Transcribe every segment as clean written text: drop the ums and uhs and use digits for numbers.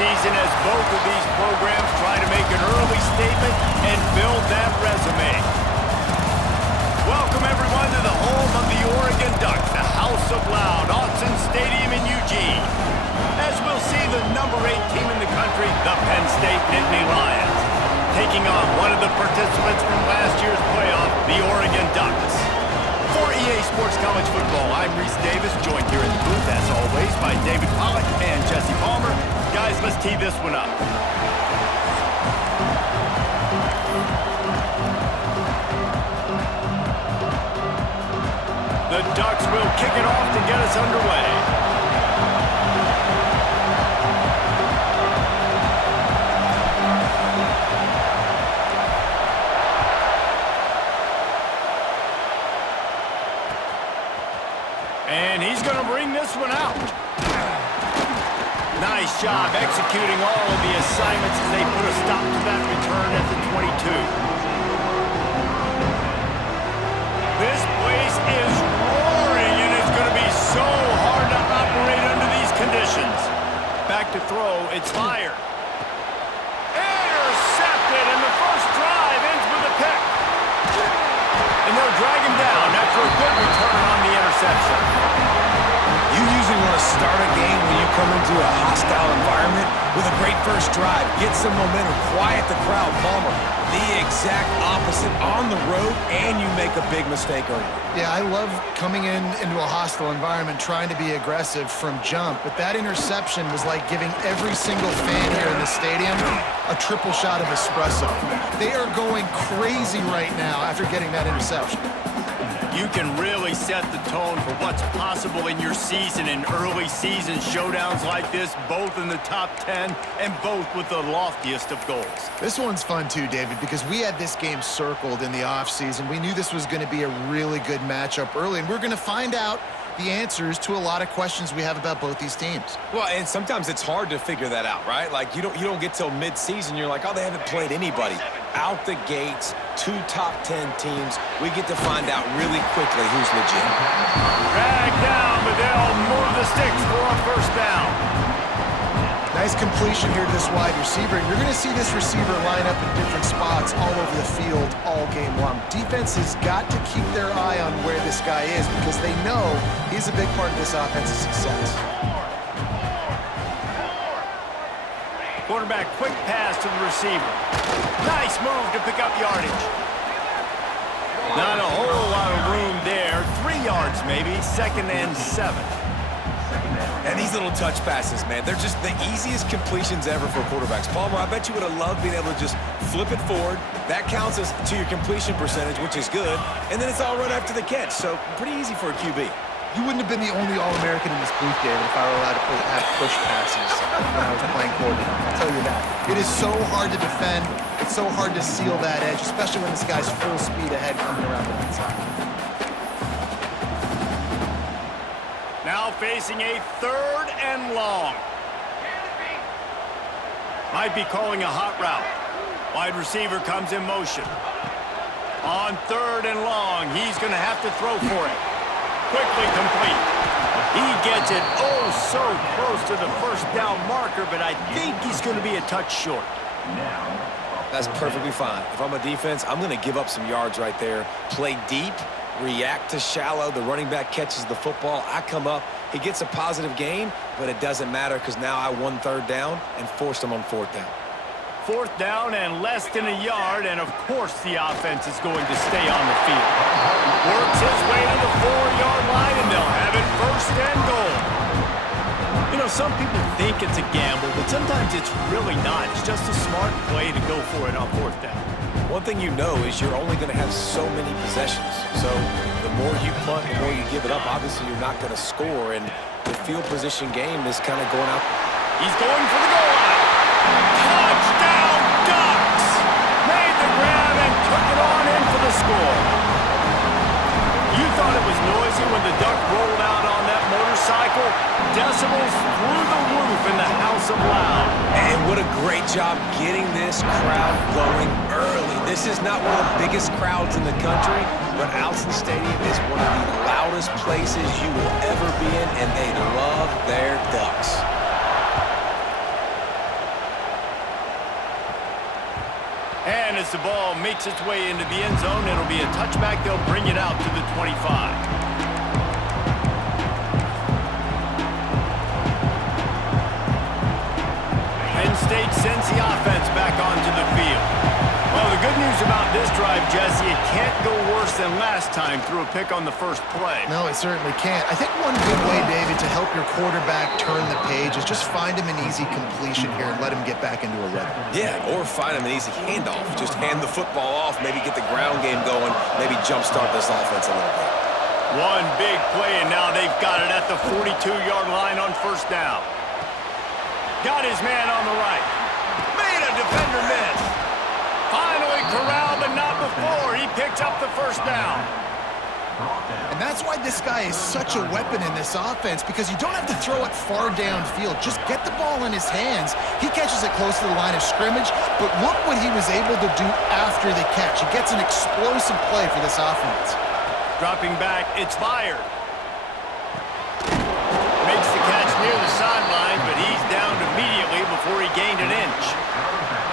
season as both of these programs try to make an early statement and build that resume. Welcome, everyone, to the home of the Oregon Ducks, the House of Loud, Autzen Stadium in Eugene. As we'll see the number 8 team in the country, the Penn State Nittany Lions, taking on one of the participants from last year's playoff, the Oregon Ducks. For EA Sports College Football, I'm Reese Davis, joined here in the booth, as always, by David Pollack and Jesse Palmer. Guys, let's tee this one up. The Ducks will kick it off to get us underway. And he's going to bring this one out. Nice job executing all of the assignments as they put a stop to that return at the 22. This place is roaring, and it's going to be so hard to operate under these conditions. Back to throw, it's fired. Intercepted, and the first drive ends with a pick. And they'll drag him down after a good return on the interception. You usually want to start a game when you come into a hostile environment with a great first drive. Get some momentum, quiet the crowd. Palmer, the exact opposite. On the road, and you make a big mistake early. Yeah, I love coming into a hostile environment, trying to be aggressive from jump, but that interception was like giving every single fan here in the stadium a triple shot of espresso. They are going crazy right now after getting that interception. You can really set the tone for what's possible in your season in early season showdowns like this, both in the top 10 and both with the loftiest of goals. This one's fun too, David, because we had this game circled in the offseason. We knew this was going to be a really good matchup early, and we're going to find out the answers to a lot of questions we have about both these teams. Well, and sometimes it's hard to figure that out, right? Like, you don't get till mid-season, you're like, oh, they haven't played anybody. Out the gates, 2 top 10 teams, we get to find out really quickly who's legit. Drag down, but they'll move the sticks for a first down. Nice completion here to this wide receiver, and you're going to see this receiver line up in different spots all over the field all game long. Defense has got to keep their eye on where this guy is because they know he's a big part of this offense's success. Quarterback, quick pass to the receiver. Nice move to pick up yardage. Not a whole lot of room there. 3 yards maybe, 2nd and 7. And these little touch passes, man, they're just the easiest completions ever for quarterbacks. Palmer, I bet you would have loved being able to just flip it forward. That counts as to your completion percentage, which is good. And then it's all right after the catch, so pretty easy for a QB. You wouldn't have been the only All-American in this booth, David, if I were allowed to have push passes when I was playing quarterback. I'll tell you that. It is so hard to defend. It's so hard to seal that edge, especially when this guy's full speed ahead coming around the outside. Now facing a 3rd and long. Might be calling a hot route. Wide receiver comes in motion. On 3rd and long, he's going to have to throw for it. Quickly complete. He gets it so close to the first down marker, but I think he's going to be a touch short. That's perfectly fine. If I'm a defense, I'm going to give up some yards right there. Play deep, react to shallow. The running back catches the football. I come up. He gets a positive gain, but it doesn't matter because now I won 3rd down and forced him on 4th down. 4th down and less than a yard, and of course the offense is going to stay on the field. Works his way to the 4-yard line, and they'll have it 1st and goal. You know, some people think it's a gamble, but sometimes it's really not. It's just a smart play to go for it on 4th down. One thing you know is you're only going to have so many possessions. So the more you punt, the more you give it up. Obviously, you're not going to score, and the field position game is kind of going out. He's going for the goal line. Touchdown, Ducks! Made the grab and took it on in for the score. You thought it was noisy when the Duck rolled out on that motorcycle? Decibels through the roof in the House of Loud. And what a great job getting this crowd going early. This is not one of the biggest crowds in the country, but Autzen Stadium is one of the loudest places you will ever be in, and they love their Ducks. the ball makes its way into the end zone, it'll be a touchback. They'll bring it out to the 25. Penn State sends the offense back onto the field. Well, the good news about this drive, Jesse, it can't go worse than last time through a pick on the first play. No, it certainly can't. I think one good way, David, to help your quarterback turn the page is just find him an easy completion here and let him get back into a rhythm. Yeah, or find him an easy handoff. Just hand the football off, maybe get the ground game going, maybe jumpstart this offense a little bit. One big play, and now they've got it at the 42-yard line on first down. Got his man on the right. Made a defender miss. Finally corralled, but not before. He picks up the first down. And that's why this guy is such a weapon in this offense, because you don't have to throw it far downfield. Just get the ball in his hands. He catches it close to the line of scrimmage, but look what he was able to do after the catch. He gets an explosive play for this offense. Dropping back, it's fired. Makes the catch near the sideline, but he's down immediately before he gained an inch.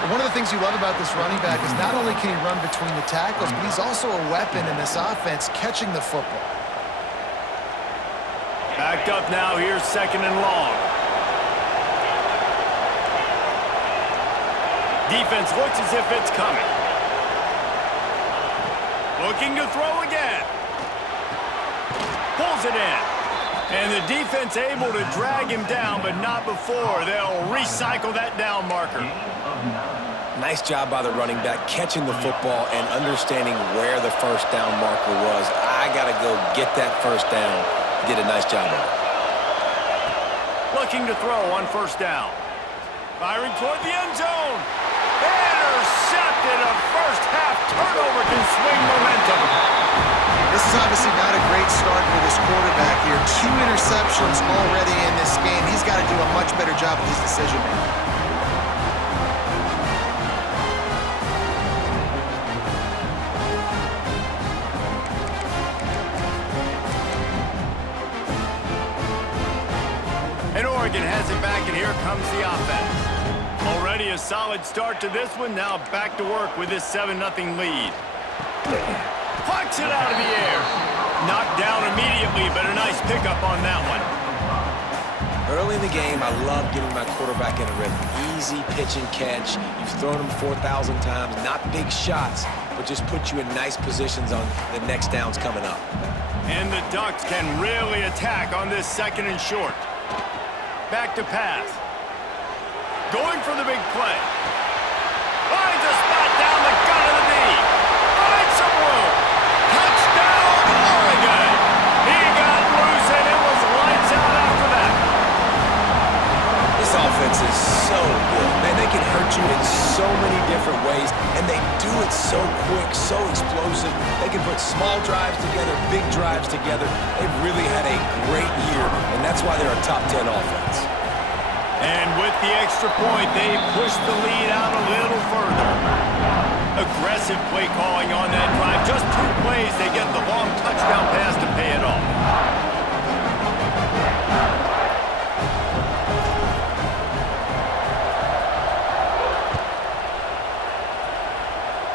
One of the things you love about this running back is not only can he run between the tackles, but he's also a weapon in this offense catching the football. Backed up now, here's second and long. Defense looks as if it's coming. Looking to throw again. Pulls it in. And the defense able to drag him down, but not before. They'll recycle that down marker. Nice job by the running back catching the football and understanding where the first down marker was. I got to go get that first down. Did a nice job of it. Looking to throw on first down. Firing toward the end zone. Intercepted. A first half turnover can swing momentum. This is obviously not a great start for this quarterback here. 2 interceptions already in this game. He's got to do a much better job with his decision-making. And Oregon has it back, and here comes the offense. Already a solid start to this one. Now back to work with this 7-0 lead. Plucks it out of the air. Knocked down immediately, but a nice pickup on that one. Early in the game, I love getting my quarterback in a rhythm. Easy pitch and catch. You've thrown him 4,000 times. Not big shots, but just put you in nice positions on the next downs coming up. And the Ducks can really attack on this second and short. Back to pass. Going for the big play. Finds a spot down the gut of the knee. Finds some room. Touchdown, Oregon. He got loose, and it was lights out after that. This offense is so good. Man, they can hurt you in so many different ways, and they do it so quick, so explosive. They can put small drives together, big drives together. They've really had a great year, and that's why they're a top 10 offense. And with the extra point, they push the lead out a little further. Aggressive play calling on that drive. Just 2 plays, they get the long touchdown pass to pay it off.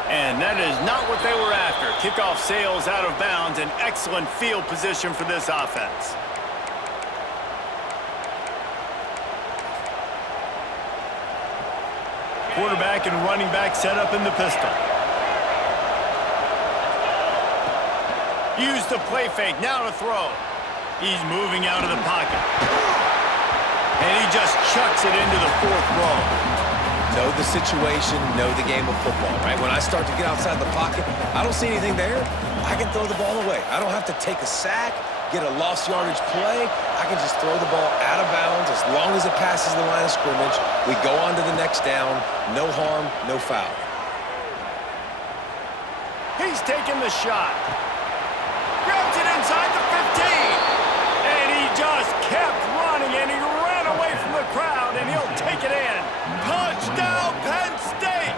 And that is not what they were after. Kickoff sails out of bounds. An excellent field position for this offense. Quarterback and running back set up in the pistol. Use the play fake, now to throw. He's moving out of the pocket. And he just chucks it into the 4th row. Know the situation, know the game of football, right? When I start to get outside the pocket, I don't see anything there. I can throw the ball away. I don't have to take a sack, get a lost yardage play. I can just throw the ball out of bounds as long as it passes the line of scrimmage. We go on to the next down. No harm, no foul. He's taking the shot. Grabs it inside the 15. And he just kept running, and he ran away from the crowd, and he'll take it in. Touchdown, Penn State!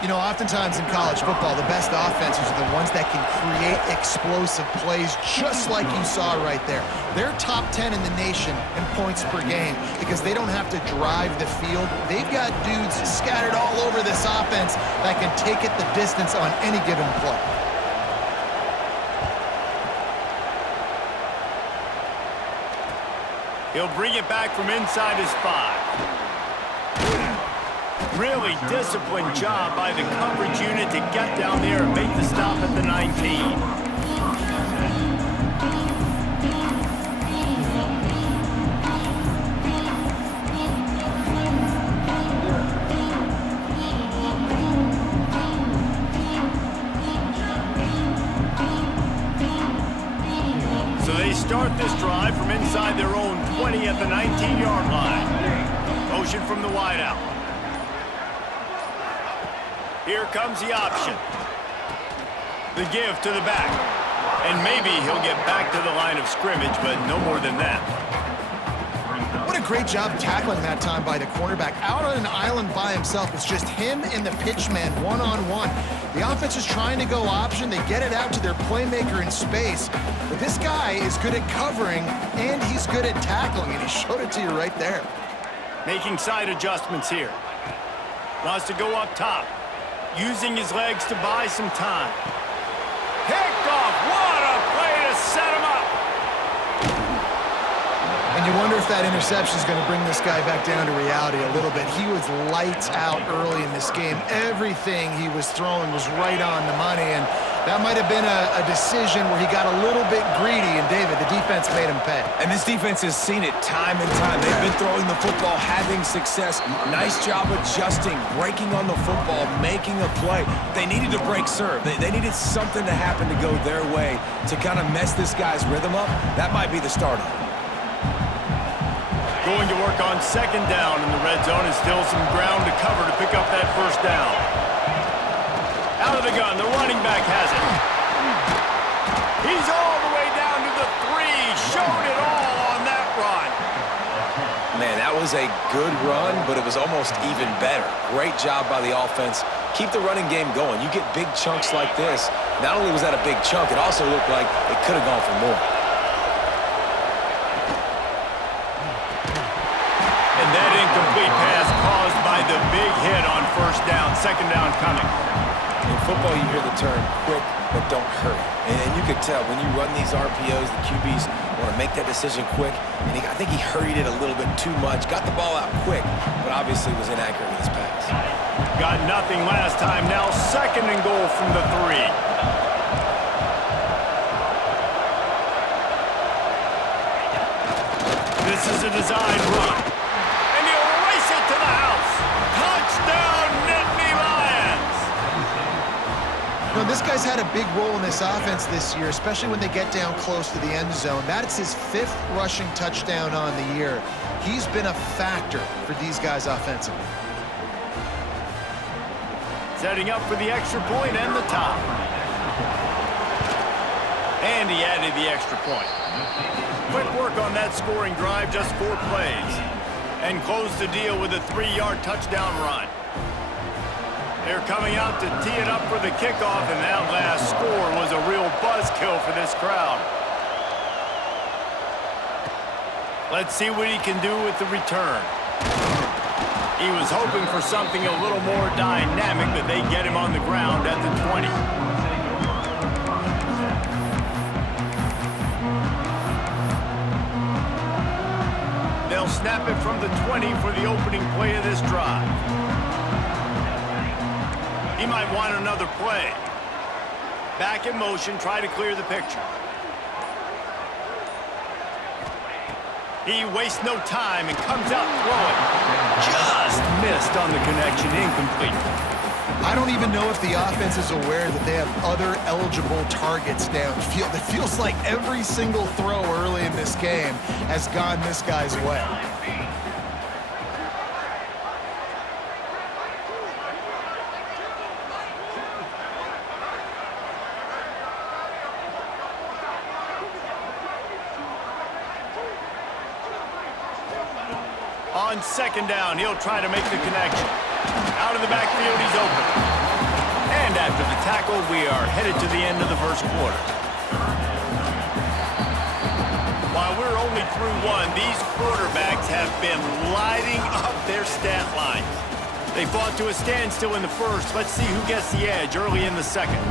You know, oftentimes in college football, the best offenses are the ones that can create explosive plays just like you saw right there. They're top 10 in the nation in points per game because they don't have to drive the field. They've got dudes scattered all over this offense that can take it the distance on any given play. He'll bring it back from inside his 5. Really disciplined job by the coverage unit to get down there and make the stop at the 19. So they start this drive from inside their own 20 at the 19-yard line. Motion from the wideout. Here comes the option. The give to the back. And maybe he'll get back to the line of scrimmage, but no more than that. What a great job tackling that time by the cornerback. Out on an island by himself. It's just him and the pitchman one-on-one. The offense is trying to go option. They get it out to their playmaker in space. But this guy is good at covering, and he's good at tackling, and he showed it to you right there. Making side adjustments here. Wants to go up top. Using his legs to buy some time. Picked off. What a play to set him up. And you wonder if that interception is going to bring this guy back down to reality a little bit. He was lights out early in this game. Everything he was throwing was right on the money, and that might have been a decision where he got a little bit greedy, and David, the defense made him pay. And this defense has seen it time and time. They've been throwing the football, having success. Nice job adjusting, breaking on the football, making a play. They needed to break serve. They needed something to happen to go their way to kind of mess this guy's rhythm up. That might be the start of it. Going to work on second down in the red zone, and still some ground to cover to pick up that first down. Out of the gun, the running back has it. He's all the way down to the 3. Showed it all on that run. Man, that was a good run, but it was almost even better. Great job by the offense. Keep the running game going. You get big chunks like this. Not only was that a big chunk, it also looked like it could have gone for more. And that incomplete pass caused by the big hit on first down. Second down coming. In football, you hear the term quick, but don't hurry. And you could tell when you run these RPOs, the QBs want to make that decision quick. And I think he hurried it a little bit too much. Got the ball out quick, but obviously was inaccurate with his pass. Got nothing last time. Now second and goal from the 3. This is a design run. And he'll race it to the house. Touchdown, Nittany Lions! You know, this guy's had a big role in this offense this year, especially when they get down close to the end zone. That's his 5th rushing touchdown on the year. He's been a factor for these guys offensively. Setting up for the extra point and the top. And he added the extra point. Quick work on that scoring drive, just 4 plays. And close the deal with a 3-yard touchdown run. They're coming out to tee it up for the kickoff, and that last score was a real buzzkill for this crowd. Let's see what he can do with the return. He was hoping for something a little more dynamic, but they get him on the ground at the 20. They'll snap it from the 20 for the opening play of this drive. He might want another play. Back in motion, try to clear the picture. He wastes no time and comes out throwing. Just missed on the connection, incomplete. I don't even know if the offense is aware that they have other eligible targets downfield. It feels like every single throw early in this game has gone this guy's way. On second down, he'll try to make the connection. Out of the backfield, he's open. And after the tackle, we are headed to the end of the first quarter. While we're only through one, these quarterbacks have been lighting up their stat lines. They fought to a standstill in the first. Let's see who gets the edge early in the second.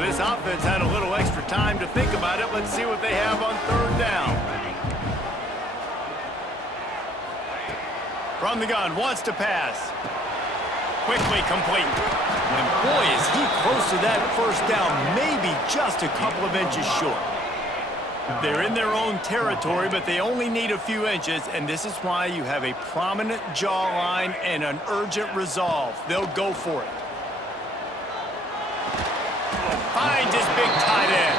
This offense had a little extra time to think about it. Let's see what they have on third down. From the gun, wants to pass. Quickly complete. And boy, is he close to that first down, maybe just a couple of inches short. They're in their own territory, but they only need a few inches, and this is why you have a prominent jawline and an urgent resolve. They'll go for it. Finds his big tight end.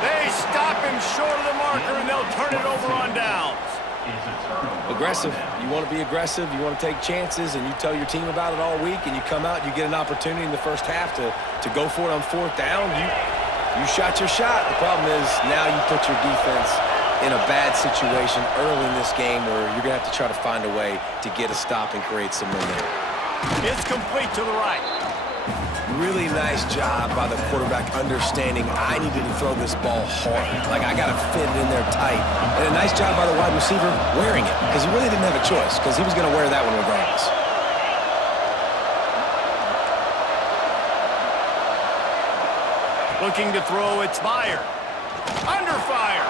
They stop him short of the marker, and they'll turn it over on downs. Aggressive. You want to be aggressive. You want to take chances, and you tell your team about it all week, and you come out and you get an opportunity in the first half to go for it on fourth down. You shot your shot. The problem is now you put your defense in a bad situation early in this game where you're going to have to try to find a way to get a stop and create some momentum. It's complete to the right. Really nice job by the quarterback understanding I needed to throw this ball hard. Like, I got to fit it in there tight. And a nice job by the wide receiver wearing it, because he really didn't have a choice, because he was going to wear that one regardless. Looking to throw, it's fire. Under fire.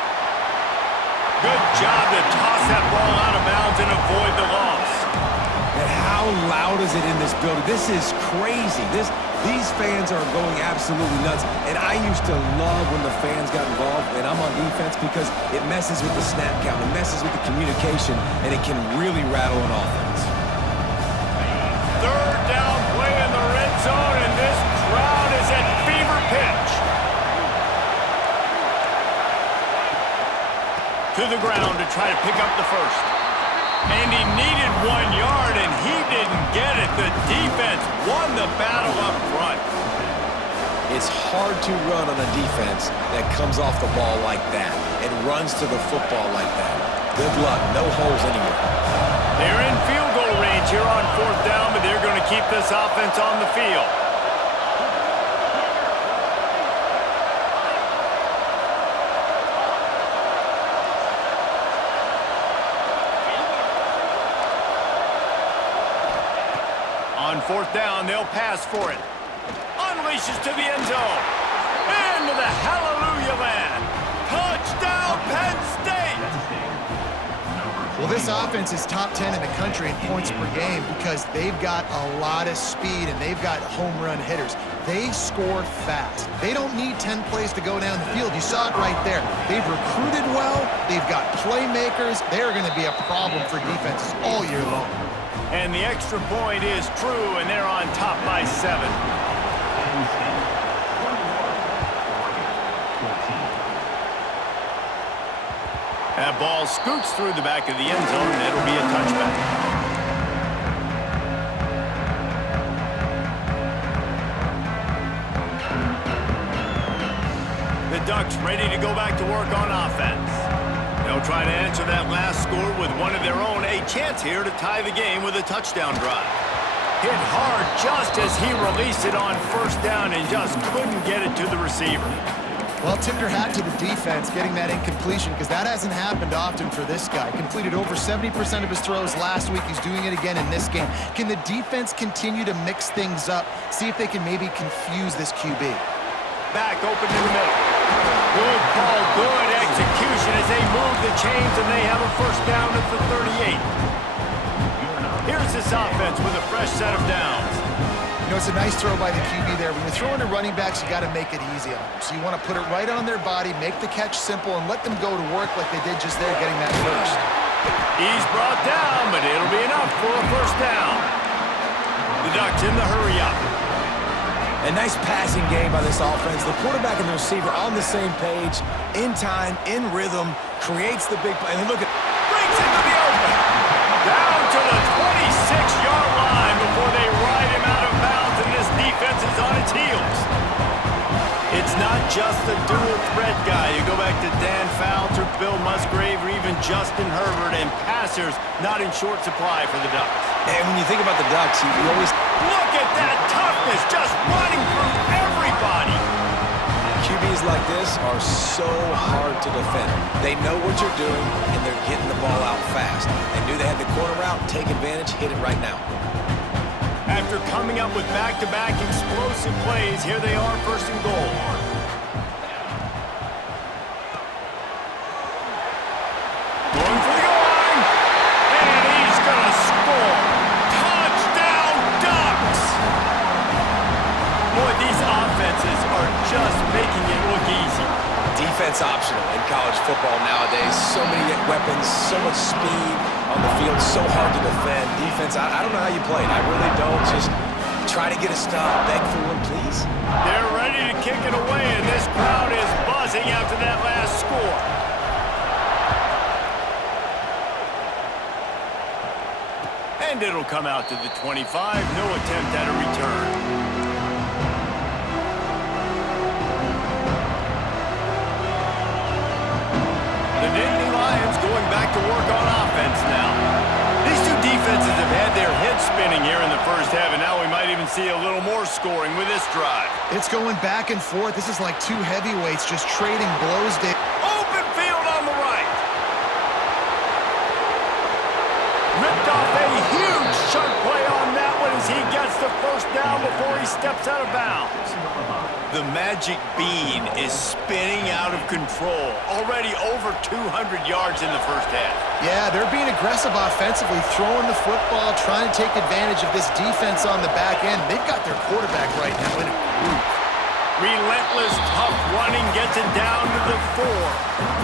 Good job to toss that ball out of bounds and avoid the loss. And how loud is it in this building? This is crazy. These fans are going absolutely nuts. And I used to love when the fans got involved, and I'm on defense, because it messes with the snap count, it messes with the communication, and it can really rattle an offense. Third down play in the red zone, and this crowd is at fever pitch. To the ground to try to pick up the first. And he needed 1 yard, and he didn't get it. The defense won the battle up front. It's hard to run on a defense that comes off the ball like that and runs to the football like that. Good luck. No holes anywhere. They're in field goal range here on fourth down, but they're going to keep this offense on the field. On fourth down, they'll pass for it. Unleashes to the end zone. Into the hallelujah land. Touchdown, Penn State! Well, this offense is top 10 in the country in points per game because they've got a lot of speed and they've got home run hitters. They score fast. They don't need 10 plays to go down the field. You saw it right there. They've recruited well. They've got playmakers. They're going to be a problem for defenses all year long. And the extra point is true, and they're on top by 7. That ball scoots through the back of the end zone, and it'll be a touchback. The Ducks ready to go back to work on offense. They'll try to answer that last score with one of their own. A chance here to tie the game with a touchdown drive. Hit hard just as he released it on first down and just couldn't get it to the receiver. Well, tip your hat to the defense getting that incompletion because that hasn't happened often for this guy. Completed over 70% of his throws last week. He's doing it again in this game. Can the defense continue to mix things up? See if they can maybe confuse this QB. Back open in the middle. Good call, good execution as they move the chains and they have a first down at the 38. Here's this offense with a fresh set of downs. You know, it's a nice throw by the QB there. When you're throwing to running backs, you got to make it easy on them. So you want to put it right on their body, make the catch simple, and let them go to work like they did just there, getting that first. He's brought down, but it'll be enough for a first down. The Ducks in the hurry up. A nice passing game by this offense. The quarterback and the receiver on the same page, in time, in rhythm, creates the big play. And look at brings it to the open. Down to the 26-yard line before they ride him out of bounds, and this defense is on its heels. just a dual threat guy. You go back to Dan Fouts or Bill Musgrave or even Justin Herbert, and passers not in short supply for the Ducks. And when you think about the Ducks, you always... Look at that toughness, just running through everybody. QBs like this are so hard to defend. They know what you're doing, and they're getting the ball out fast. They knew they had the corner route, take advantage, hit it right now. After coming up with back-to-back explosive plays, here they are, first and goal. Going for the goal line, and he's going to score. Touchdown, Ducks! Boy, these offenses are just making it look easy. Defense optional in college football nowadays. So many weapons, so much speed on the field, so hard to defend. Defense, I don't know how you play it. I really don't. Just try to get a stop, beg for one, please. They're ready to kick it away, and this crowd is buzzing after that last score. And it'll come out to the 25. No attempt at a return. The Nittany Lions going back to work on offense now. These two defenses have had their heads spinning here in the first half, and now we might even see a little more scoring with this drive. It's going back and forth. This is like two heavyweights just trading blows. Open field on the right. Ripped off a huge chunk play on that one as he gets the first down before he steps out of bounds. The magic bean is spinning out of control. Already over 200 yards in the first half. Yeah, they're being aggressive offensively, throwing the football, trying to take advantage of this defense on the back end. They've got their quarterback right now in a groove. Relentless, tough running gets it down to the 4.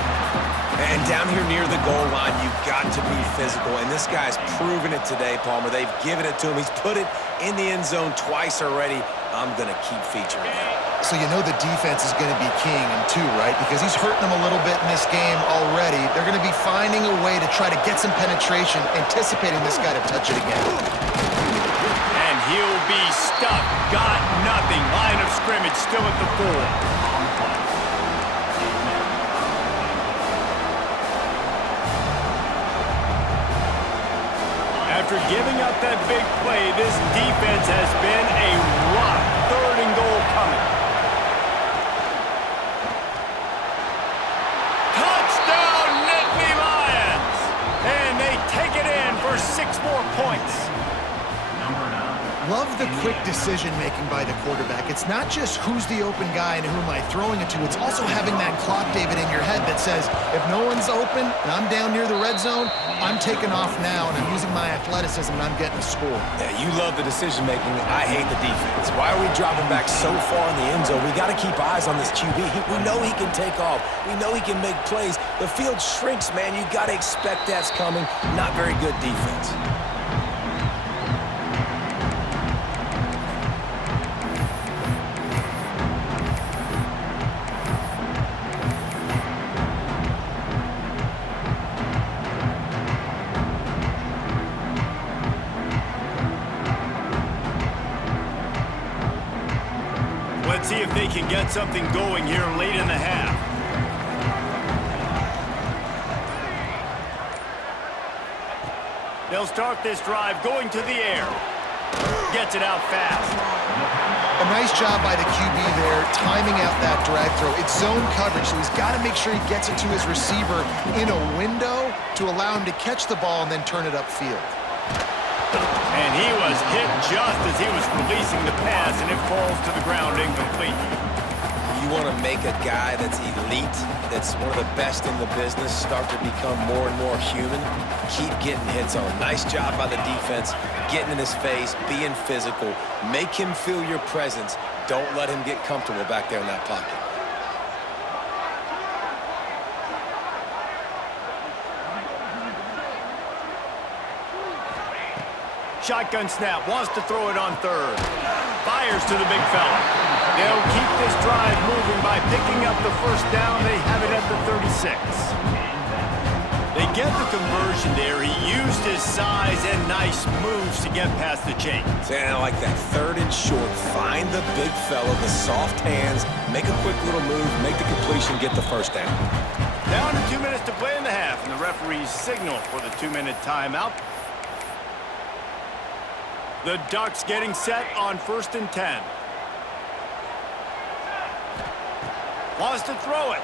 And down here near the goal line, you've got to be physical. And this guy's proven it today, Palmer. They've given it to him. He's put it in the end zone twice already. I'm going to keep featuring him. So you know the defense is going to be king in two, right? Because he's hurting them a little bit in this game already. They're going to be finding a way to try to get some penetration, anticipating this guy to touch it again. And he'll be stuffed. Got nothing. Line of scrimmage still at the 4. After giving up that big play, this defense has been a rock. Third and goal coming. Touchdown, Nittany Lions! And they take it in for 6 more points. Love the quick decision-making by the quarterback. It's not just who's the open guy and who am I throwing it to. It's also having that clock, David, in your head that says, if no one's open and I'm down near the red zone, I'm taking off now and I'm using my athleticism and I'm getting a score. Yeah, you love the decision-making. I hate the defense. Why are we dropping back so far in the end zone? We got to keep eyes on this QB. We know he can take off. We know he can make plays. The field shrinks, man. You got to expect that's coming. Not very good defense. Let's see if they can get something going here late in the half. They'll start this drive going to the air. Gets it out fast. A nice job by the QB there, timing out that drag throw. It's zone coverage, so he's got to make sure he gets it to his receiver in a window to allow him to catch the ball and then turn it upfield. And he was hit just as he was releasing the pass, and it falls to the ground incomplete. You want to make a guy that's elite, that's one of the best in the business, start to become more and more human, keep getting hits on. Nice job by the defense, getting in his face, being physical. Make him feel your presence. Don't let him get comfortable back there in that pocket. Shotgun snap, wants to throw it on third. Fires to the big fella. They'll keep this drive moving by picking up the first down. They have it at the 36. They get the conversion there, he used his size and nice moves to get past the chain. And I like that. 3rd and short. Find the big fella, the soft hands, make a quick little move, make the completion, get the first down. Down to 2 minutes to play in the half, and the referees signal for the 2-minute timeout. The Ducks getting set on 1st and 10. Wants to throw it.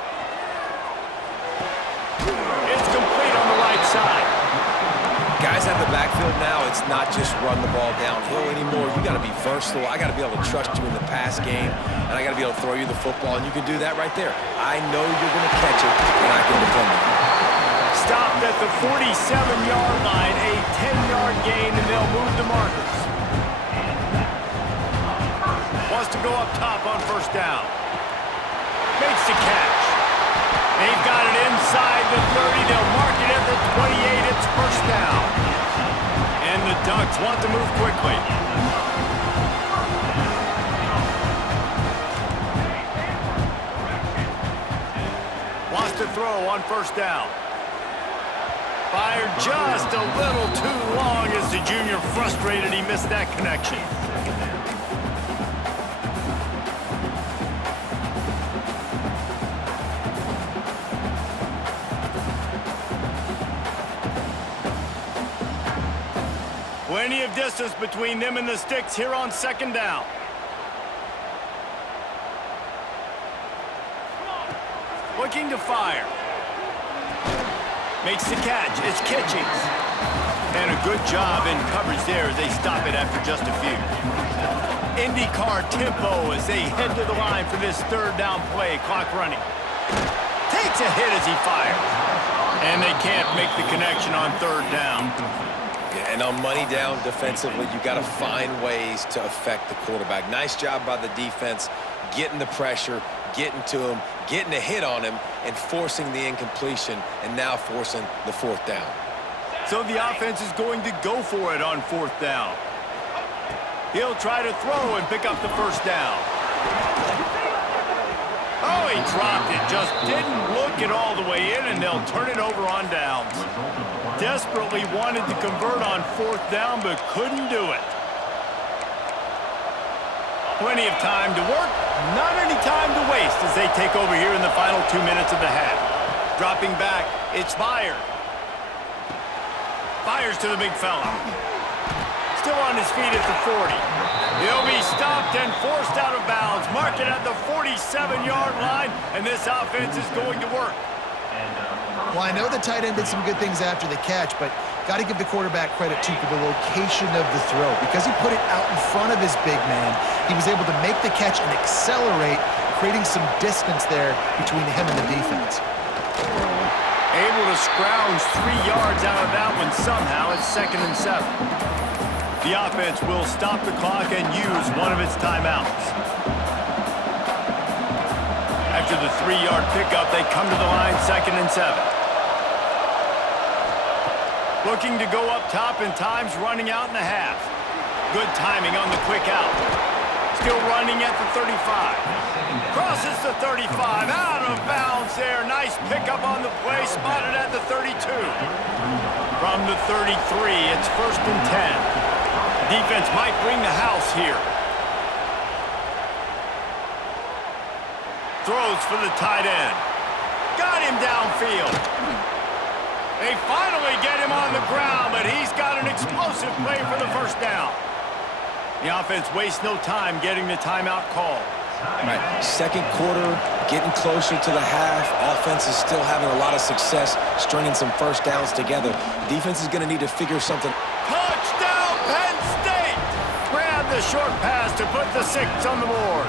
It's complete on the right side. Guys out of the backfield now, it's not just run the ball downhill anymore. You got to be versatile. I got to be able to trust you in the pass game, and I got to be able to throw you the football, and you can do that right there. I know you're going to catch it, and I can depend on it. Stopped at the 47-yard line, a 10-yard gain, and they'll move the markers. Wants to go up top on 1st down. Makes the catch. They've got it inside the 30. They'll mark it at the 28. It's 1st down. And the Ducks want to move quickly. Wants to throw on 1st down. Fired just a little too long as the junior frustrated. He missed that connection. Plenty of distance between them and the sticks here on 2nd down. Looking to fire. Makes the catch. It's Kitchings. And a good job in coverage there as they stop it after just a few. IndyCar tempo as they head to the line for this 3rd down play. Clock running. Takes a hit as he fires. And they can't make the connection on 3rd down. Yeah, and on money down defensively, you got to find ways to affect the quarterback. Nice job by the defense, getting the pressure, getting to him, getting a hit on him, and forcing the incompletion, and now forcing the 4th down. So the offense is going to go for it on 4th down. He'll try to throw and pick up the 1st down. Oh, he dropped it. Just didn't look it all the way in, and they'll turn it over on downs. Desperately wanted to convert on 4th down, but couldn't do it. Plenty of time to work, not any time to waste as they take over here in the final 2 minutes of the half. Dropping back, it's Fire. Fires to the big fella. Still on his feet at the 40. He'll be stopped and forced out of bounds. Mark it at the 47-yard line, and this offense is going to work. Well, I know the tight end did some good things after the catch, but got to give the quarterback credit, too, for the location of the throw. Because he put it out in front of his big man, he was able to make the catch and accelerate, creating some distance there between him and the defense. Able to scrounge 3 yards out of that one somehow. It's 2nd and 7. The offense will stop the clock and use one of its timeouts. After the 3-yard pickup, they come to the line, 2nd and 7. Looking to go up top, and time's running out in the half. Good timing on the quick out. Still running at the 35. Crosses the 35, out of bounds there. Nice pickup on the play, spotted at the 32. From the 33, it's 1st and 10. Defense might bring the house here. Throws for the tight end. Got him downfield. They finally get him on the ground, but he's got an explosive play for the 1st down. The offense wastes no time getting the timeout called. Right. 2nd quarter, getting closer to the half. Offense is still having a lot of success stringing some 1st downs together. Defense is going to need to figure something. Touchdown, Penn State! Grab the short pass to put the 6 on the board.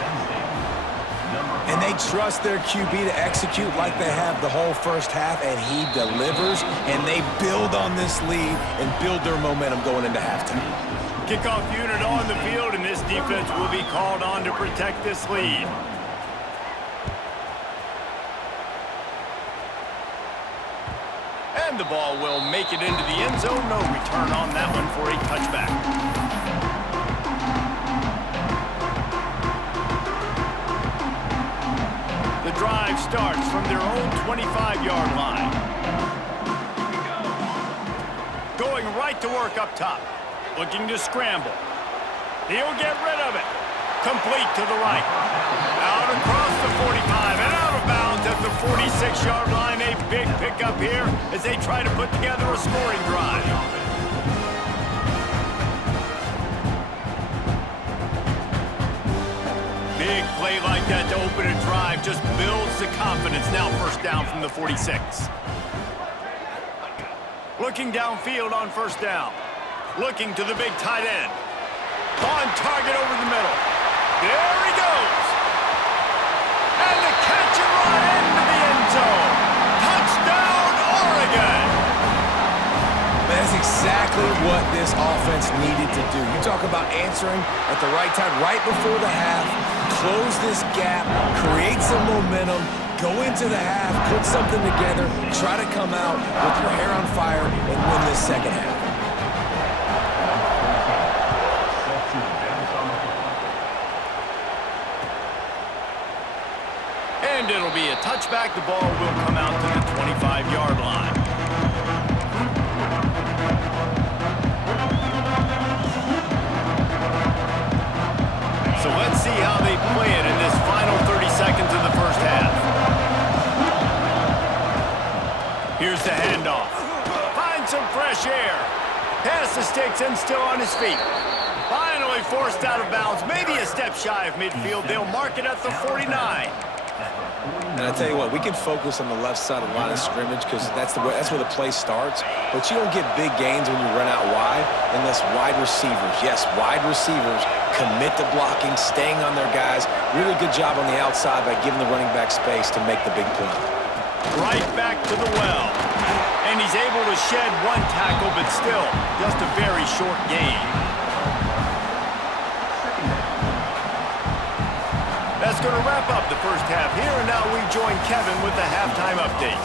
And they trust their QB to execute like they have the whole 1st half, and he delivers, and they build on this lead and build their momentum going into halftime. Kickoff unit on the field, and this defense will be called on to protect this lead. And the ball will make it into the end zone. No return on that one for a touchback. The drive starts from their own 25-yard line. right to work up top. Looking to scramble. He'll get rid of it. Complete to the right. Out across the 45 and out of bounds at the 46-yard line. A big pickup here as they try to put together a scoring drive. Big play like that to open a drive just builds the confidence. Now first down from the 46. Looking downfield on first down. Looking to the big tight end. On target over the middle. There he goes. And the catch and run into the end zone. Touchdown, Oregon. That's exactly what this offense needed to do. You talk about answering at the right time, right before the half, close this gap, create some momentum, go into the half, put something together, try to come out with your hair on fire and win this second half. And it'll be a touchback. The ball will come out to the 25-yard line. So let's see how they play it in this final 30 seconds of the first half. Here's the handoff. Finds some fresh air. Pass the sticks and still on his feet. Finally forced out of bounds. Maybe a step shy of midfield. They'll mark it at the 49. And I tell you what, we can focus on the left side of the line of scrimmage because that's where the play starts. But you don't get big gains when you run out wide unless wide receivers, yes, wide receivers, commit to blocking, staying on their guys. Really good job on the outside by giving the running back space to make the big play. Right back to the well. And he's able to shed one tackle, but still just a very short gain. That's going to wrap up the first half here, and now we join Kevin with the halftime update.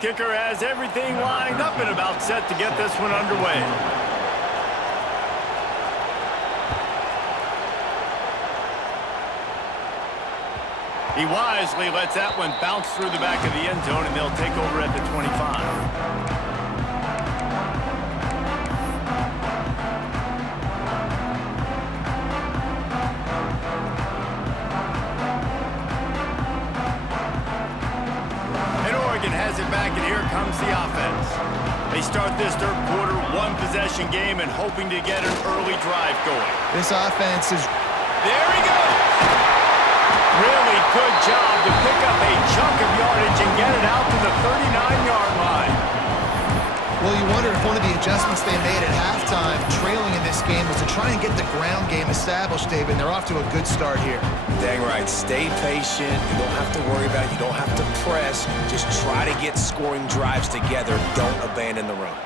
Kicker has everything lined up and about set to get this one underway. He wisely lets that one bounce through the back of the end zone, and they'll take over at the 25. And Oregon has it back, and here comes the offense. They start this third quarter, one-possession game, and hoping to get an early drive going. This offense is... There he goes! Really good job to pick up a chunk of yardage and get it out to the 39-yard line. Well, you wonder if one of the adjustments they made at halftime, trailing in this game, was to try and get the ground game established, David, and they're off to a good start here. Dang right. Stay patient. You don't have to worry about it. You don't have to press. Just try to get scoring drives together. Don't abandon the run.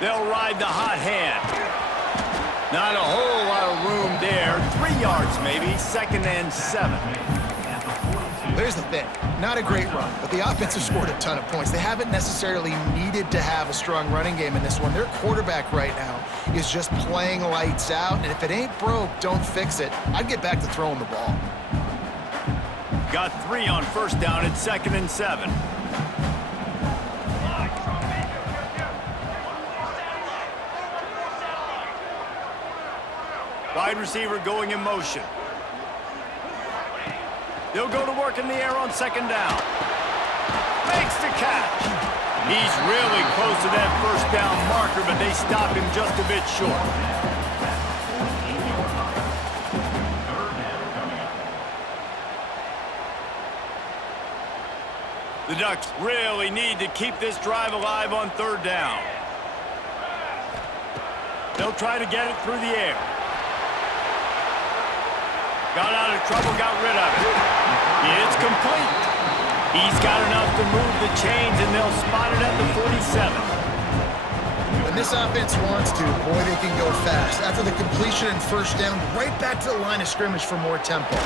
They'll ride the hot hand. Not a whole lot of room there. 3 yards maybe, second and 7. Here's the thing. Not a great run, but the offense has scored a ton of points. They haven't necessarily needed to have a strong running game in this one. Their quarterback right now is just playing lights out, and if it ain't broke, don't fix it. I'd get back to throwing the ball. Got 3 on first down at second and 7. Wide receiver going in motion. They'll go to work in the air on second down. Makes the catch. He's really close to that first down marker, but they stop him just a bit short. The Ducks really need to keep this drive alive on third down. They'll try to get it through the air. Got out of trouble, got rid of it. It's complete. He's got enough to move the chains, and they'll spot it at the 47. When this offense wants to, boy, they can go fast. After the completion and first down, right back to the line of scrimmage for more tempo.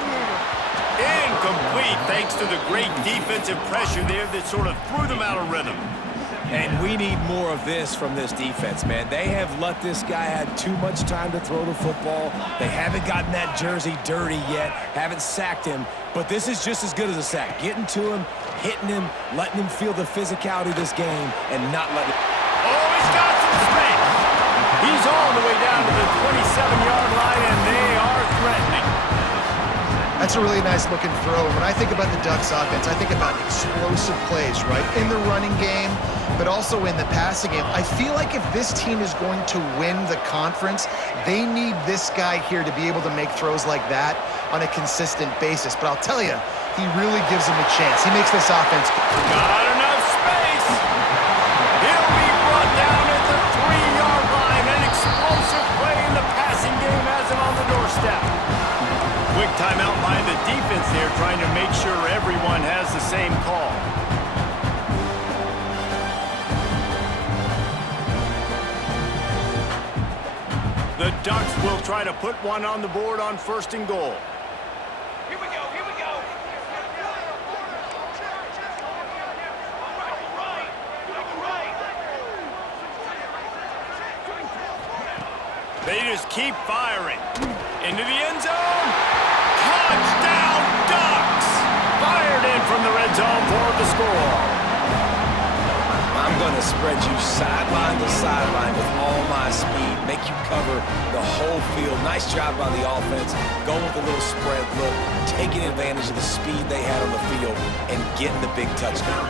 Incomplete, thanks to the great defensive pressure there that sort of threw them out of rhythm. And we need more of this from this defense, man. They have let this guy have too much time to throw the football. They haven't gotten that jersey dirty yet, haven't sacked him. But this is just as good as a sack. Getting to him, hitting him, letting him feel the physicality of this game, and not letting him. Oh, he's got some space. He's all the way down to the 27-yard line, and they are threatening. That's a really nice-looking throw. And when I think about the Ducks offense, I think about explosive plays, right? In the running game, but also in the passing game. I feel like if this team is going to win the conference, they need this guy here to be able to make throws like that on a consistent basis. But I'll tell you, he really gives them a chance. He makes this offense. Not enough space. He'll be brought down at the 3-yard line. An explosive play in the passing game has him on the doorstep. Quick timeout by the defense there, trying to make sure everyone has the same call. The Ducks will try to put one on the board on 1st and goal. Here we go, here we go. They just keep firing. Into the end zone. Touchdown, Ducks! Fired in from the red zone for the score. I'm going to spread you sideline to sideline with all my speed, make you cover the whole field. Nice job by the offense, going with a little spread look, taking advantage of the speed they had on the field, and getting the big touchdown.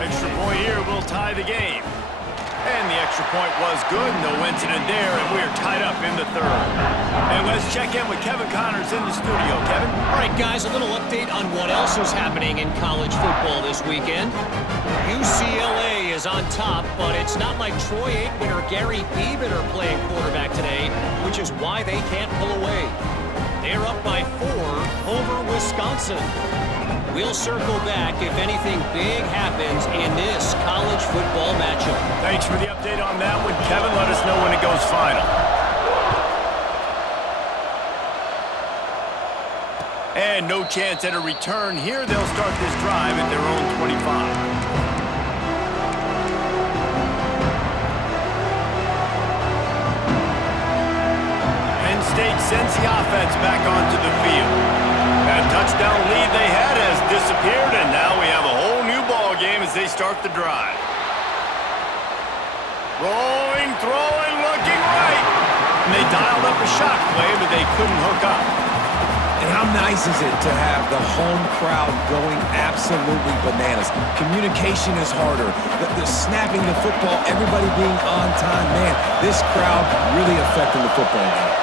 Extra point here will tie the game. And the extra point was good, no incident there, and we're tied up in the 3rd. And let's check in with Kevin Connors in the studio. Kevin? All right, guys, a little update on what else is happening in college football this weekend. UCLA is on top, but it's not like Troy Aikman or Gary Beeman are playing quarterback today, which is why they can't pull away. They're up by 4 over Wisconsin. We'll circle back if anything big happens in this college football matchup. Thanks for the update on that one, Kevin. Let us know when it goes final. And no chance at a return here. They'll start this drive at their own 25. Penn State sends the offense back onto the field. That touchdown lead they had has disappeared, and now we have a whole new ball game as they start the drive. Rolling, throwing, looking right. And they dialed up a shot play, but they couldn't hook up. And how nice is it to have the home crowd going absolutely bananas? Communication is harder. The snapping the football, everybody being on time. Man, this crowd really affecting the football game.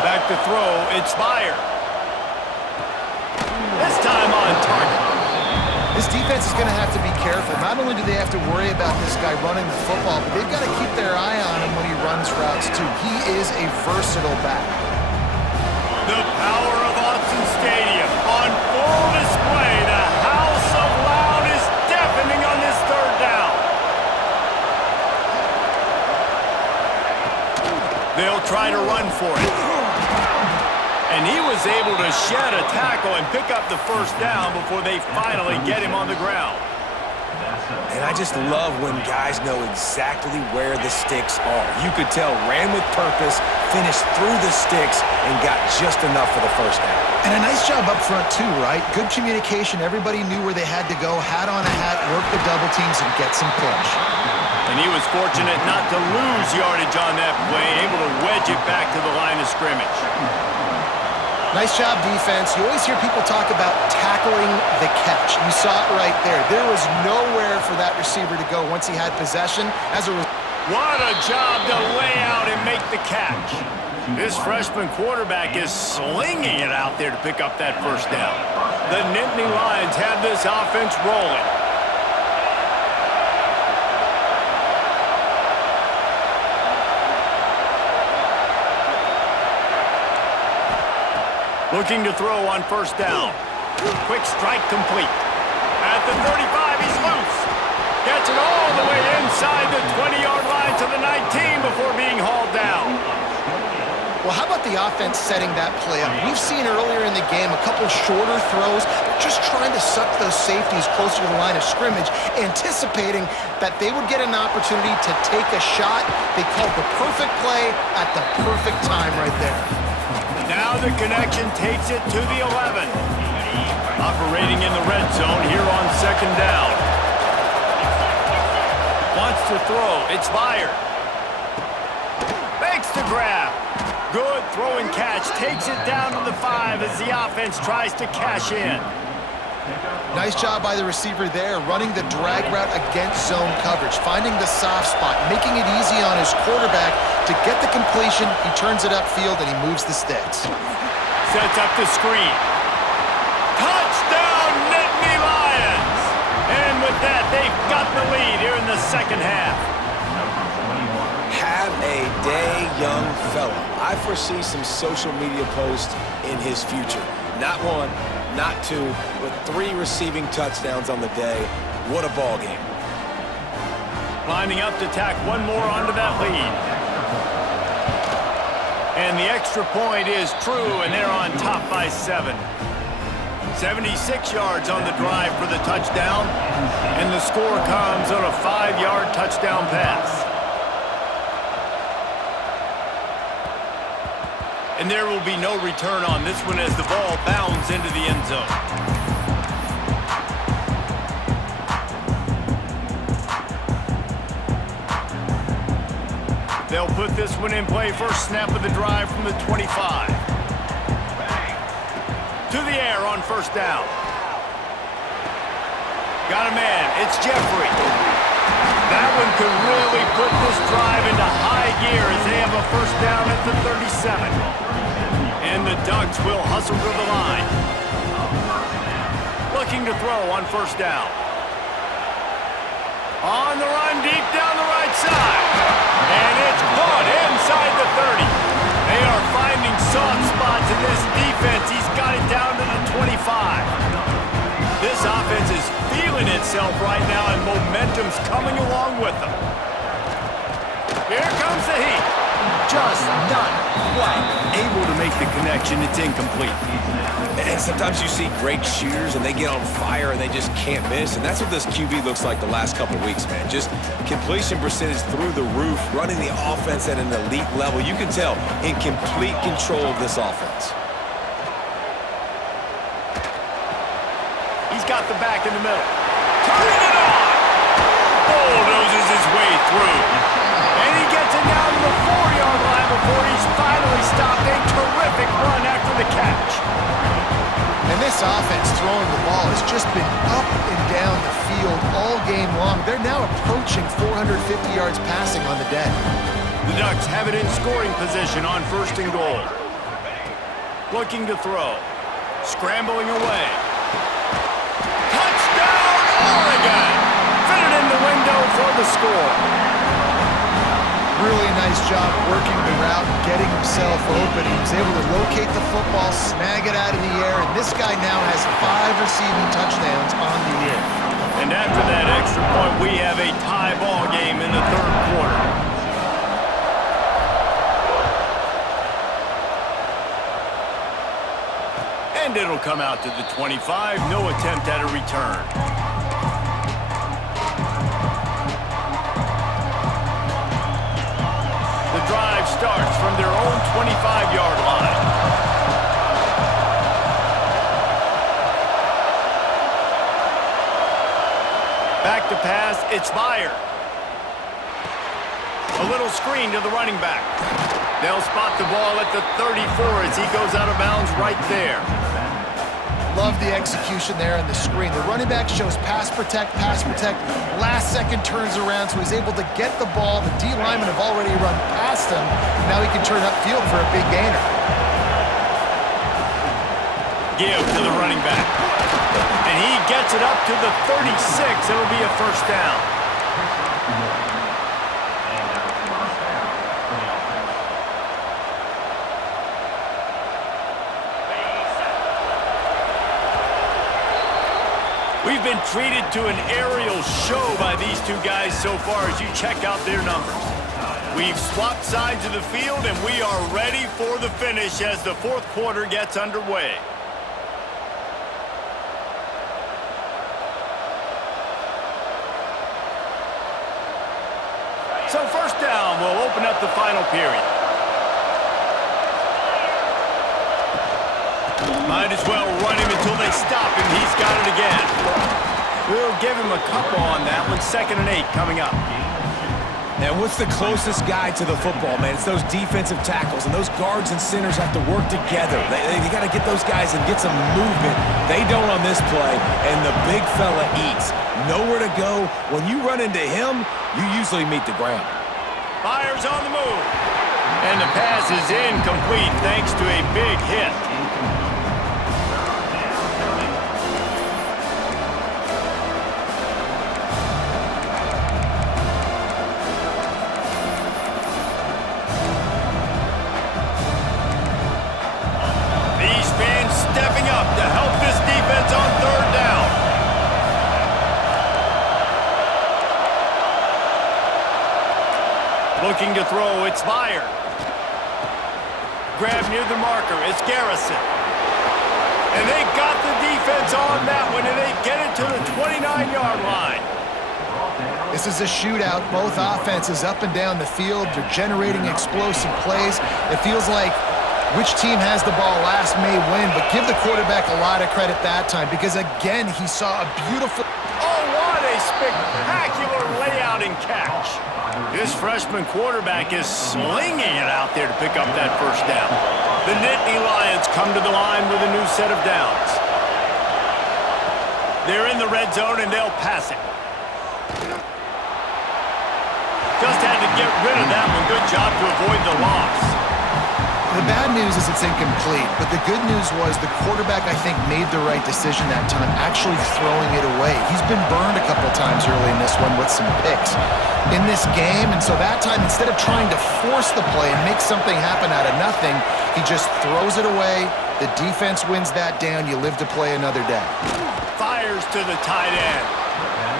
Back to throw, it's fired. This time on target. This defense is going to have to be careful. Not only do they have to worry about this guy running the football, but they've got to keep their eye on him when he runs routes, too. He is a versatile back. The power of Autzen Stadium on full display. The House of Loud is deafening on this 3rd down. They'll try to run for it. And he was able to shed a tackle and pick up the 1st down before they finally get him on the ground. And I just love when guys know exactly where the sticks are. You could tell ran with purpose, finished through the sticks, and got just enough for the 1st down. And a nice job up front, too, right? Good communication. Everybody knew where they had to go. Hat on a hat, work the double teams, and get some push. And he was fortunate not to lose yardage on that play, able to wedge it back to the line of scrimmage. Nice job, defense. You always hear people talk about tackling the catch. You saw it right there. There was nowhere for that receiver to go once he had possession. What a job to lay out and make the catch. This freshman quarterback is slinging it out there to pick up that 1st down. The Nittany Lions have this offense rolling. Looking to throw on 1st down. Quick strike complete. At the 35, he's loose. Gets it all the way inside the 20-yard line to the 19 before being hauled down. Well, how about the offense setting that play up? We've seen earlier in the game a couple shorter throws, just trying to suck those safeties closer to the line of scrimmage, anticipating that they would get an opportunity to take a shot. They called the perfect play at the perfect time right there. Now the connection takes it to the 11. Operating in the red zone here on second down. Wants to throw. It's fired. Fakes the grab. Good throw and catch. Takes it down to the 5 as the offense tries to cash in. Nice job by the receiver there, running the drag route against zone coverage, finding the soft spot, making it easy on his quarterback to get the completion. He turns it upfield, and he moves the sticks. Sets up the screen. Touchdown, Nittany Lions! And with that, they've got the lead here in the second half. Have a day, young fella. I foresee some social media posts in his future. Not one, not two, but 3 receiving touchdowns on the day. What a ball game. Lining up to tack one more onto that lead. And the extra point is true, and they're on top by 7. 76 yards on the drive for the touchdown, and the score comes on a 5-yard touchdown pass. And there will be no return on this one as the ball bounds into the end zone. They'll put this one in play. First snap of the drive from the 25. To the air on first down. Got a man. It's Jeffrey. That one could really put this drive into high gear as they have a first down at the 37. And the Ducks will hustle to the line. Looking to throw on first down. On the run deep down the right side. And it's caught inside the 30. They are finding soft spots in this defense. He's got it down to the 25. This offense is feeling itself right now, and momentum's coming along with them. Here comes the heat. Just not quite able to make the connection. It's incomplete. And sometimes you see great shooters, and they get on fire, and they just can't miss. And that's what this QB looks like the last couple weeks, man. Just completion percentage through the roof, running the offense at an elite level. You can tell in complete control of this offense. He's got the back in the middle. Turning it on! Bulldozes his way through. And he gets it down to the 4-yard line before he's finally stopped. A terrific run after the catch. And this offense throwing the ball has just been up and down the field all game long. They're now approaching 450 yards passing on the day. The Ducks have it in scoring position on first and goal. Looking to throw. Scrambling away. Touchdown, Oregon! Fitted in the window for the score. Really nice job working the route and getting himself open. He was able to locate the football, snag it out of the air, and this guy now has 5 receiving touchdowns on the year. And after that extra point, we have a tie ball game in the third quarter. And it'll come out to the 25. No attempt at a return. The drive starts from their own 25-yard line. Back to pass, it's fired. A little screen to the running back. They'll spot the ball at the 34 as he goes out of bounds right there. Love the execution there on the screen. The running back shows pass protect. Last second turns around, so he's able to get the ball. The D linemen have already run past him. Now he can turn upfield for a big gainer. Give to the running back. And he gets it up to the 36. It'll be a first down. We've been treated to an aerial show by these two guys so far as you check out their numbers. We've swapped sides of the field, and we are ready for the finish as the fourth quarter gets underway. So first down will open up the final period. Might as well run him until they stop him. He's got it again. We'll give him a couple on that one. 2nd and 8 coming up. And what's the closest guy to the football, man? It's those defensive tackles, and those guards and centers have to work together. They got to get those guys and get some movement. They don't on this play, and the big fella eats. Nowhere to go. When you run into him, you usually meet the ground. Fires on the move. And the pass is incomplete thanks to a big hit. Stepping up to help this defense on 3rd down. Looking to throw, it's Meyer. Grab near the marker, it's Garrison. And they got the defense on that one, and they get it to the 29-yard line. This is a shootout. Both offenses up and down the field. They're generating explosive plays. It feels like which team has the ball last may win, but give the quarterback a lot of credit that time because, again, he saw a beautiful... Oh, what a spectacular layout and catch. This freshman quarterback is slinging it out there to pick up that first down. The Nittany Lions come to the line with a new set of downs. They're in the red zone, and they'll pass it. Just had to get rid of that one. Good job to avoid the loss. The bad news is it's incomplete, but the good news was the quarterback, I think, made the right decision that time, actually throwing it away. He's been burned a couple times early in this one with some picks in this game, and so that time, instead of trying to force the play and make something happen out of nothing, he just throws it away. The defense wins that down. You live to play another day. Fires to the tight end.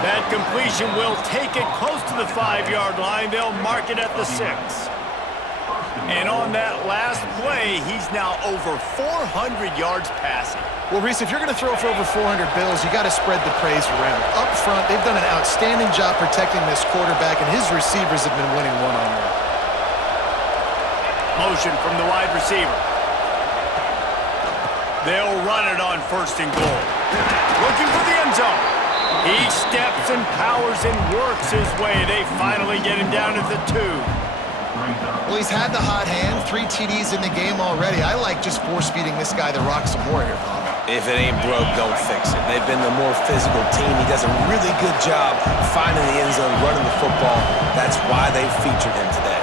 That completion will take it close to the 5-yard line. They'll mark it at the 6. And on that last play, he's now over 400 yards passing. Well, Reese, if you're going to throw for over 400 bills, you got to spread the praise around. Up front, they've done an outstanding job protecting this quarterback, and his receivers have been winning one-on-one. Motion from the wide receiver. They'll run it on 1st and goal. Looking for the end zone. He steps and powers and works his way. They finally get him down at the 2. Well, he's had the hot hand, 3 TDs in the game already. I like just force-feeding this guy the rock some more here, Bob. If it ain't broke, don't fix it. They've been the more physical team. He does a really good job finding the end zone, running the football. That's why they featured him today.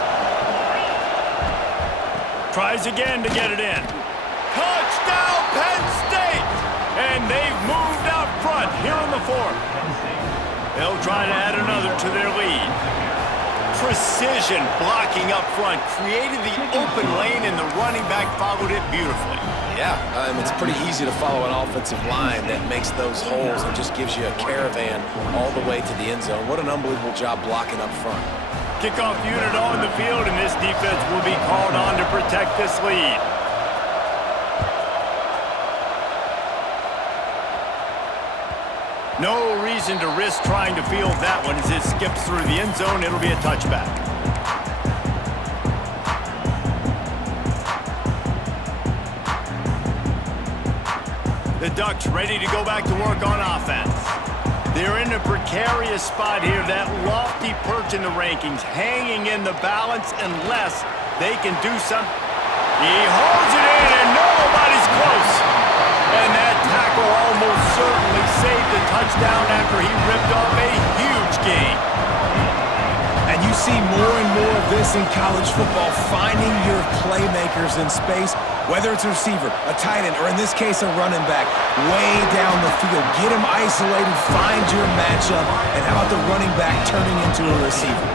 Tries again to get it in. Touchdown, Penn State! And they've moved out front here in the 4th. They'll try to add another to their lead. Precision blocking up front, created the open lane, and the running back followed it beautifully. Yeah, it's pretty easy to follow an offensive line that makes those holes and just gives you a caravan all the way to the end zone. What an unbelievable job blocking up front. Kickoff unit on the field, and this defense will be called on to protect this lead. No reason to risk trying to field that one as it skips through the end zone. It'll be a touchback. The Ducks ready to go back to work on offense. They're in a precarious spot here, that lofty perch in the rankings, hanging in the balance unless they can do something. He holds it in, and nobody's close. And that tackle almost certainly saved the touchdown after he ripped off a huge gain. And you see more and more of this in college football, finding your playmakers in space, whether it's a receiver, a tight end, or in this case, a running back, way down the field. Get him isolated, find your matchup, and how about the running back turning into a receiver?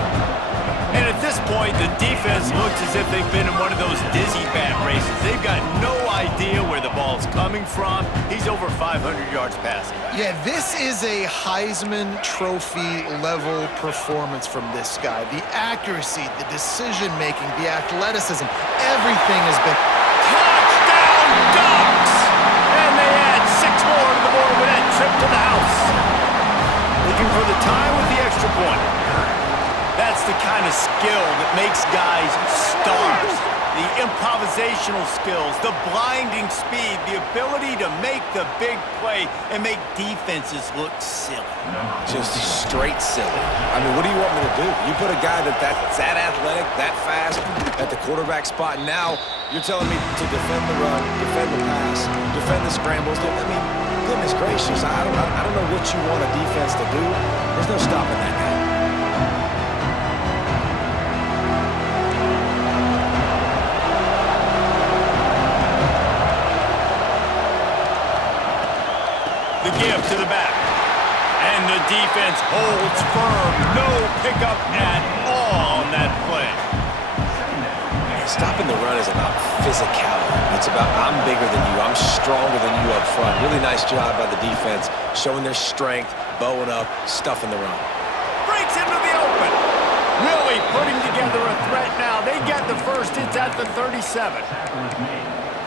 And at this point, the defense looks as if they've been in one of those dizzy bat races. They've got no idea where the ball's coming from. He's over 500 yards passing. Yeah, this is a Heisman Trophy level performance from this guy. The accuracy, the decision-making, the athleticism, everything has been... Touchdown, Ducks! And they add 6 more to the board with that trip to the house. Looking for the tie with the extra point. That's the kind of skill that makes guys stars. The improvisational skills, the blinding speed, the ability to make the big play and make defenses look silly. Just straight silly. I mean, what do you want me to do? You put a guy that's that athletic, that fast, at the quarterback spot, and now you're telling me to defend the run, defend the pass, defend the scrambles. I mean, goodness gracious, I don't know what you want a defense to do. There's no stopping that now. The give to the back. And the defense holds firm. No pickup at all on that play. Stopping the run is about physicality. It's about I'm bigger than you. I'm stronger than you up front. Really nice job by the defense, showing their strength, bowing up, stuffing the run. Breaks into the open. Really putting together a threat now. They get the first. It's at the 37.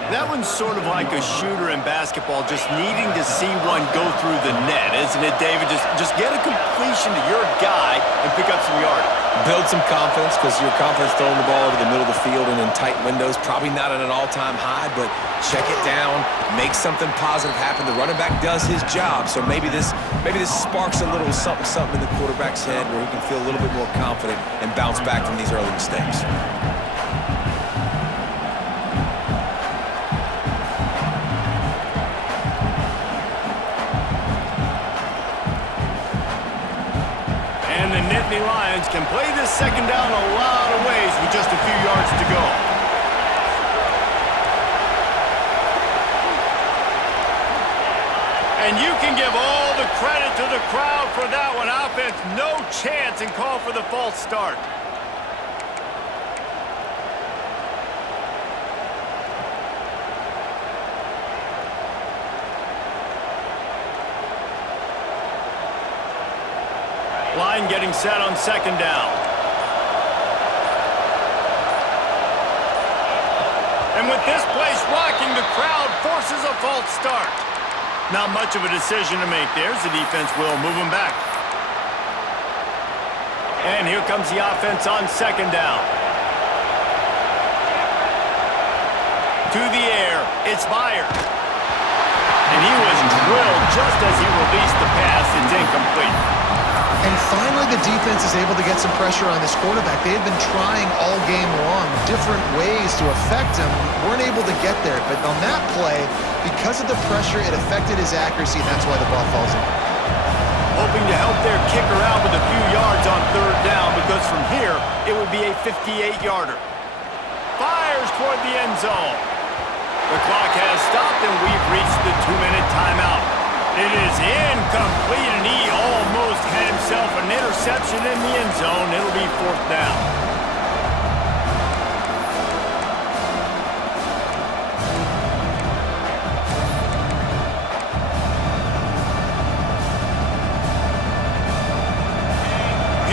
That one's sort of like a shooter in basketball, just needing to see one go through the net, isn't it, David? Just get a completion to your guy and pick up some yardage. Build some confidence, because your confidence throwing the ball over the middle of the field and in tight windows, probably not at an all-time high, but check it down, make something positive happen. The running back does his job, so maybe this sparks a little something in the quarterback's head where he can feel a little bit more confident and bounce back from these early mistakes. And the Nittany Lions can play this second down a lot of ways with just a few yards to go. And you can give all the credit to the crowd for that one. Offense, no chance, and call for the false start. Line getting set on second down. And with this place rocking, the crowd forces a false start. Not much of a decision to make there as the defense will move him back. And here comes the offense on second down. To the air, it's fired. And he was drilled just as he released the pass. It's incomplete. And finally, the defense is able to get some pressure on this quarterback. They had been trying all game long, different ways to affect him, weren't able to get there. But on that play, because of the pressure, it affected his accuracy, and that's why the ball falls in. Hoping to help their kicker out with a few yards on third down, because from here, it would be a 58-yarder. Fires toward the end zone. The clock has stopped, and we've reached the 2-minute timeout. It is incomplete, and he almost had himself an interception in the end zone. It'll be fourth down.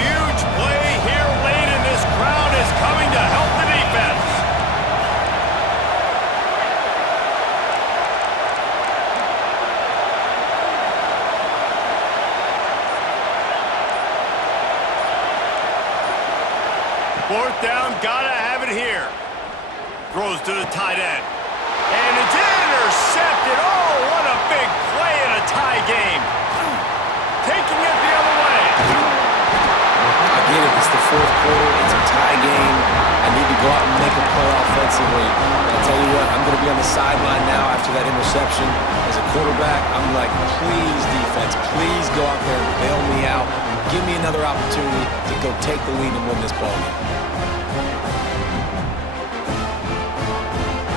Huge play here late, and this crowd is coming to help the defense. Fourth down, gotta have it here. Throws to the tight end. And it's intercepted. Oh, what a big play in a tie game. Taking it the other way. I get it. It's the fourth quarter. It's a tie game. I need to go out and make a play offensively. I'll tell you what, I'm going to be on the sideline now after that interception. As a quarterback, I'm like, please, defense, please go out there and bail me out. Give me another opportunity to go take the lead and win this ball game.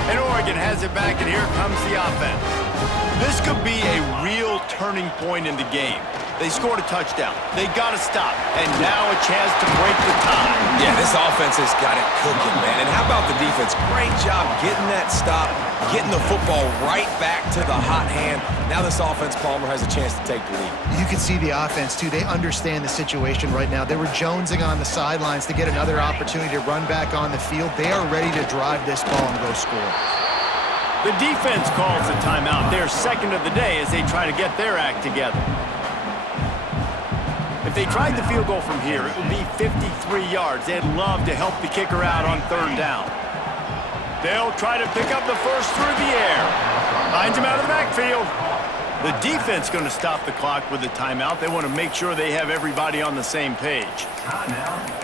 And Oregon has it back, and here comes the offense. This could be a real turning point in the game. They scored a touchdown. They got to stop. And now a chance to break the tie. Yeah, this offense has got it cooking, man. And how about the defense? Great job getting that stop, getting the football right back to the hot hand. Now this offense, Palmer, has a chance to take the lead. You can see the offense, too. They understand the situation right now. They were jonesing on the sidelines to get another opportunity to run back on the field. They are ready to drive this ball and go score. The defense calls a timeout. Their second of the day as they try to get their act together. If they tried the field goal from here, it would be 53 yards. They'd love to help the kicker out on third down. They'll try to pick up the first through the air. Finds him out of the backfield. The defense going to stop the clock with a timeout. They want to make sure they have everybody on the same page. Timeout.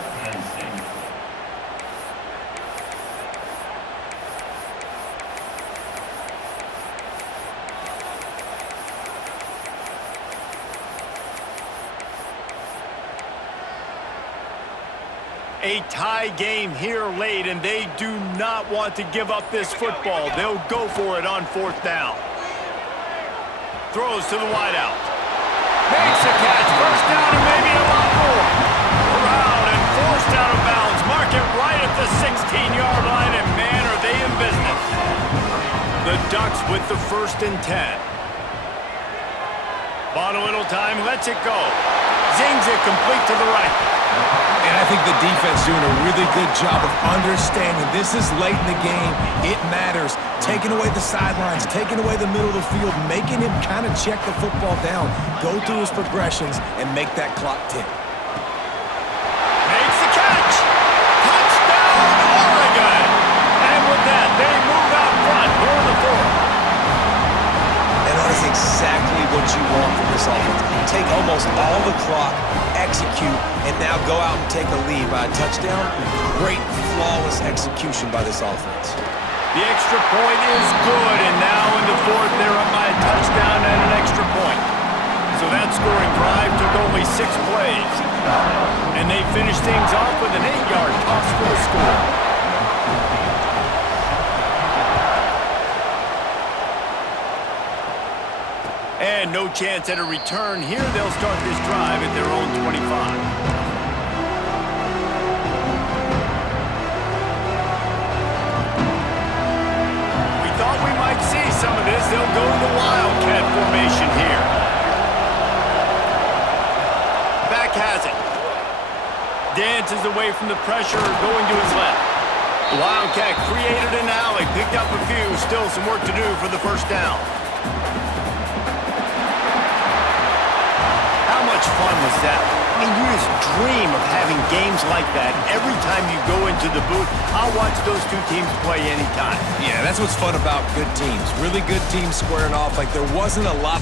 A tie game here late, and they do not want to give up this football. They'll go for it on fourth down. Throws to the wideout. Makes a catch. First down and maybe a lot more. Around and forced out of bounds. Mark it right at the 16-yard line, and man, are they in business. The Ducks with the 1st and 10. Bought a little time, lets it go. Zings it complete to the right. And I think the defense doing a really good job of understanding this is late in the game. It matters. Taking away the sidelines, taking away the middle of the field, making him kind of check the football down, go through his progressions, and make that clock tick. Makes the catch. Touchdown, Oregon. And with that, they move out front. We're in the 4th. And that is exactly what you want from this offense. Take almost all the clock, execute, and now go out and take a lead by a touchdown. Great, flawless execution by this offense. The extra point is good, and now in the 4th, they're up by a touchdown and an extra point. So that scoring drive took only 6 plays. And they finished things off with an 8-yard toss for the score. And no chance at a return here. They'll start this drive at their own 25. We thought we might see some of this. They'll go to the Wildcat formation here. Back has it. Dances away from the pressure, going to his left. The Wildcat created an alley, picked up a few. Still some work to do for the first down. How much fun was that? I mean, you just dream of having games like that. Every time you go into the booth, I'll watch those two teams play anytime. Yeah, that's what's fun about good teams. Really good teams squaring off. Like, there wasn't a lot